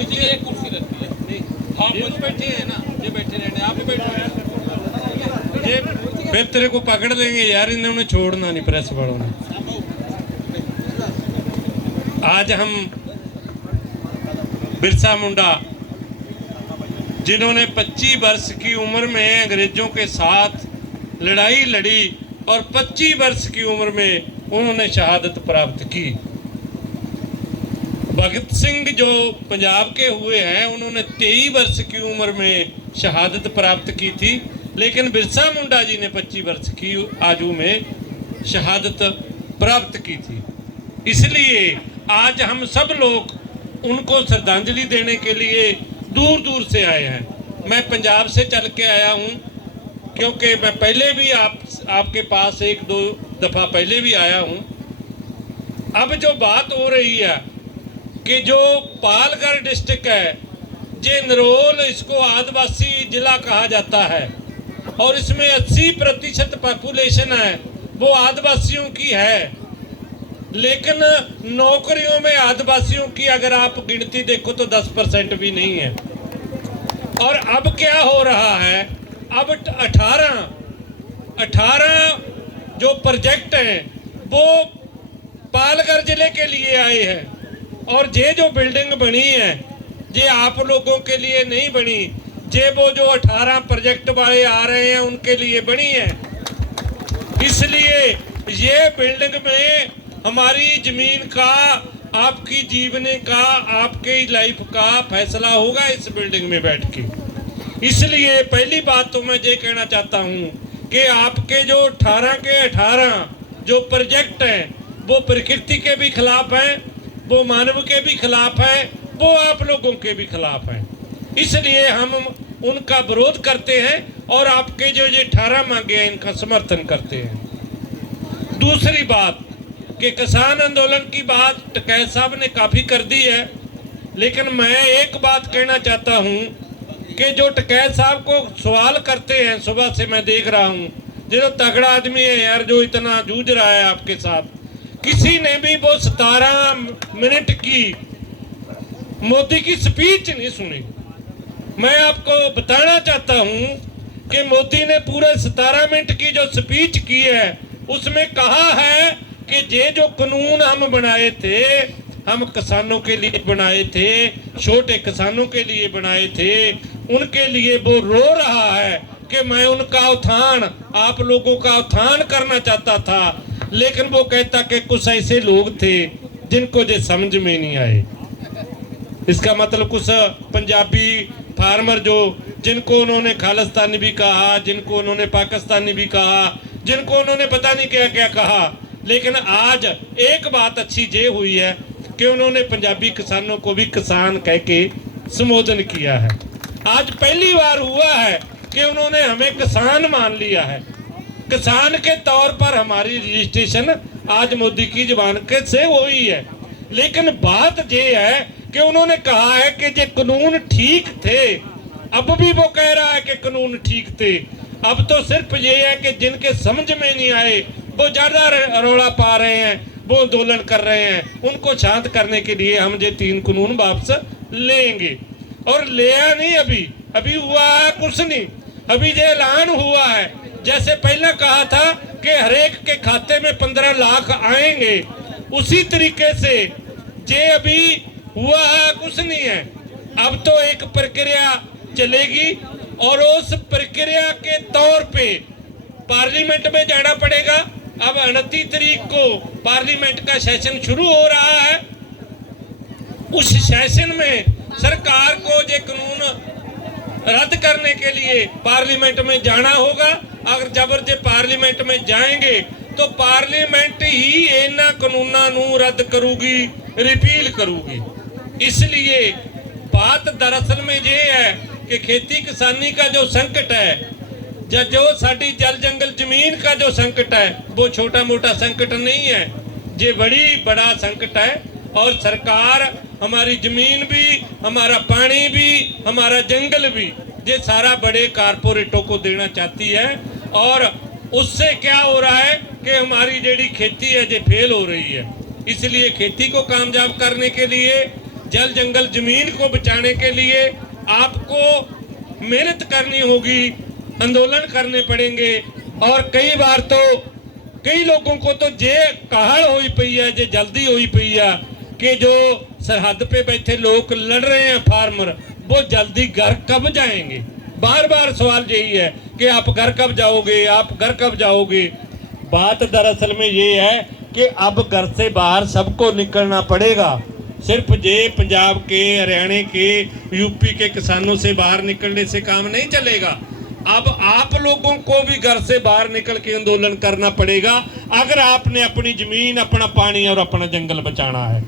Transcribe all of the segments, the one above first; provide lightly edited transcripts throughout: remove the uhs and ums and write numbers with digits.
एक कुर्सी रहती है। हम कुछ बैठे हैं ना, ये बैठे रहने, आप भी बैठो। ये फिर तेरे को पकड़ लेंगे यार, इन्होंने छोड़ना नहीं प्रेस वालों ने। आज हम बिरसा मुंडा जिन्होंने 25 वर्ष की उम्र में अंग्रेजों के साथ लड़ाई लड़ी और 25 वर्ष की उम्र में उन्होंने शहादत प्राप्त की। भगत सिंह जो पंजाब के हुए हैं उन्होंने 23 वर्ष की उम्र में शहादत प्राप्त की थी, लेकिन बिरसा मुंडा जी ने 25 वर्ष की आयु में शहादत प्राप्त की थी। इसलिए आज हम सब लोग उनको श्रद्धांजलि देने के लिए दूर दूर से आए हैं। मैं पंजाब से चल के आया हूँ, क्योंकि मैं पहले भी आपके पास एक दो दफ़ा पहले भी आया हूँ। अब जो बात हो रही है कि जो पालगढ़ डिस्ट्रिक्ट है, जे नरोल, इसको आदिवासी जिला कहा जाता है और इसमें 80% पॉपुलेशन है वो आदिवासियों की है, लेकिन नौकरियों में आदिवासियों की अगर आप गिनती देखो तो 10% भी नहीं है। और अब क्या हो रहा है, अब 18 जो प्रोजेक्ट हैं वो पालगढ़ जिले के लिए आए हैं, और ये जो बिल्डिंग बनी है ये आप लोगों के लिए नहीं बनी, ये वो जो 18 प्रोजेक्ट वाले आ रहे हैं उनके लिए बनी है। इसलिए ये बिल्डिंग में हमारी जमीन का, आपकी जीवने का, आपके लाइफ का फैसला होगा इस बिल्डिंग में बैठ के। इसलिए पहली बात तो मैं ये कहना चाहता हूँ कि आपके जो 18 के 18 जो प्रोजेक्ट हैं वो प्रकृति के भी खिलाफ हैं, वो मानव के भी खिलाफ हैं, वो आप लोगों के भी खिलाफ हैं। इसलिए हम उनका विरोध करते हैं और आपके जो ये 18 मांगे हैं इनका समर्थन करते हैं। दूसरी बात कि किसान आंदोलन की बात टकैत साहब ने काफ़ी कर दी है, लेकिन मैं एक बात कहना चाहता हूँ कि जो टकैत साहब को सवाल करते हैं, सुबह से मैं देख रहा हूँ, जो तगड़ा आदमी है यार, जो इतना जूझ रहा है आपके साथ, किसी ने भी वो 17 मिनट की मोदी की स्पीच नहीं सुनी। मैं आपको बताना चाहता हूं कि मोदी ने पूरे 17 मिनट की जो स्पीच की है उसमें कहा है कि ये जो कानून हम बनाए थे, हम किसानों के लिए बनाए थे, छोटे किसानों के लिए बनाए थे, उनके लिए वो रो रहा है कि मैं उनका उत्थान, आप लोगों का उत्थान करना चाहता था, लेकिन वो कहता कि कुछ ऐसे लोग थे जिनको ये समझ में नहीं आए। इसका मतलब कुछ पंजाबी फार्मर जो, जिनको उन्होंने खालिस्तानी भी कहा, जिनको उन्होंने पाकिस्तानी भी कहा, जिनको उन्होंने पता नहीं क्या क्या कहा, लेकिन आज एक बात अच्छी ये हुई है कि उन्होंने पंजाबी किसानों को भी किसान कह के संबोधन किया है। आज पहली बार हुआ है कि उन्होंने हमें किसान मान लिया है। किसान के तौर पर हमारी रजिस्ट्रेशन आज मोदी की जुबान के से हुई है। लेकिन बात ये है कि उन्होंने कहा है कि ये कानून ठीक थे, अब भी वो कह रहा है कि कानून ठीक थे। अब तो सिर्फ ये है कि जिनके समझ में नहीं आए वो ज्यादा रौला पा रहे हैं, वो आंदोलन कर रहे हैं, उनको शांत करने के लिए हम ये 3 कानून वापस लेंगे। और लिया नहीं, अभी हुआ है कुछ नहीं, अभी ये ऐलान हुआ है। जैसे पहले कहा था कि हरेक के खाते में 15 लाख आएंगे, उसी तरीके से ये अभी हुआ है कुछ नहीं है। अब तो एक प्रक्रिया चलेगी और उस प्रक्रिया के तौर पे पार्लियामेंट में जाना पड़ेगा। अब 29 तारीख को पार्लियामेंट का सेशन शुरू हो रहा है। उस सेशन में सरकार को ये कानून रद्द करने के लिए पार्लियामेंट में जाना होगा। अगर जबर जे पार्लियामेंट में जाएंगे तो पार्लियामेंट ही इन्हां कानूनां नूं रद्द करूगी, रिपील करूगी। इसलिए बात दरअसल में ये है कि खेती किसानी का जो संकट है, जो साड़ी जल जंगल जमीन का जो संकट है, वो छोटा मोटा संकट नहीं है, ये बड़ा संकट है। और सरकार हमारी जमीन भी, हमारा पानी भी, हमारा जंगल भी, ये सारा बड़े कारपोरेटों को देना चाहती है। और उससे क्या हो रहा है कि हमारी जेडी खेती है ये फेल हो रही है। इसलिए खेती को कामयाब करने के लिए जल जंगल जमीन को बचाने के लिए आपको मेहनत करनी होगी, आंदोलन करने पड़ेंगे। और कई बार तो कई लोगों को तो जे कहड़ हुई पई है, जे जल्दी हुई पई है कि जो सरहद पे बैठे लोग लड़ रहे हैं फार्मर, वो जल्दी घर कब जाएंगे। बार बार सवाल यही है कि आप घर कब जाओगे, आप घर कब जाओगे। बात दरअसल में ये है कि अब घर से बाहर सबको निकलना पड़ेगा। सिर्फ जे पंजाब के, हरियाणा के, यूपी के किसानों से बाहर निकलने से काम नहीं चलेगा। अब आप लोगों को भी घर से बाहर निकल के आंदोलन करना पड़ेगा अगर आपने अपनी जमीन, अपना पानी और अपना जंगल बचाना है।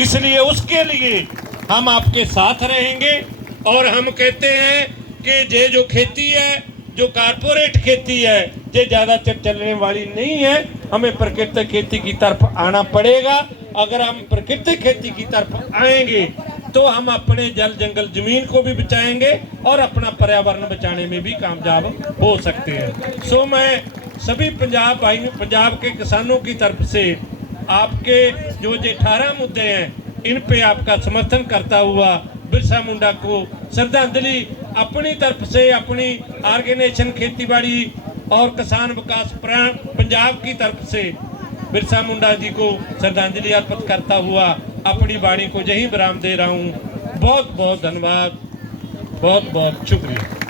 इसलिए उसके लिए हम आपके साथ रहेंगे। और हम कहते हैं कि ये जो खेती है, जो कारपोरेट खेती है, ये ज़्यादा चलने वाली नहीं है। हमें प्राकृतिक खेती की तरफ आना पड़ेगा। अगर हम प्राकृतिक खेती की तरफ आएंगे तो हम अपने जल जंगल जमीन को भी बचाएंगे और अपना पर्यावरण बचाने में भी कामयाब हो सकते हैं। सो मैं सभी पंजाब भाइयों, पंजाब के किसानों की तरफ से आपके जो 18 मुद्दे हैं, इन पे आपका समर्थन करता हुआ बिरसा मुंडा को श्रद्धांजलि अपनी तरफ से, अपनी ऑर्गेनाइजेशन खेतीबाड़ी और किसान विकास प्राण पंजाब की तरफ से बिरसा मुंडा जी को श्रद्धांजलि अर्पित करता हुआ अपनी वाणी को यही विराम दे रहा हूँ। बहुत बहुत धन्यवाद, बहुत बहुत शुक्रिया।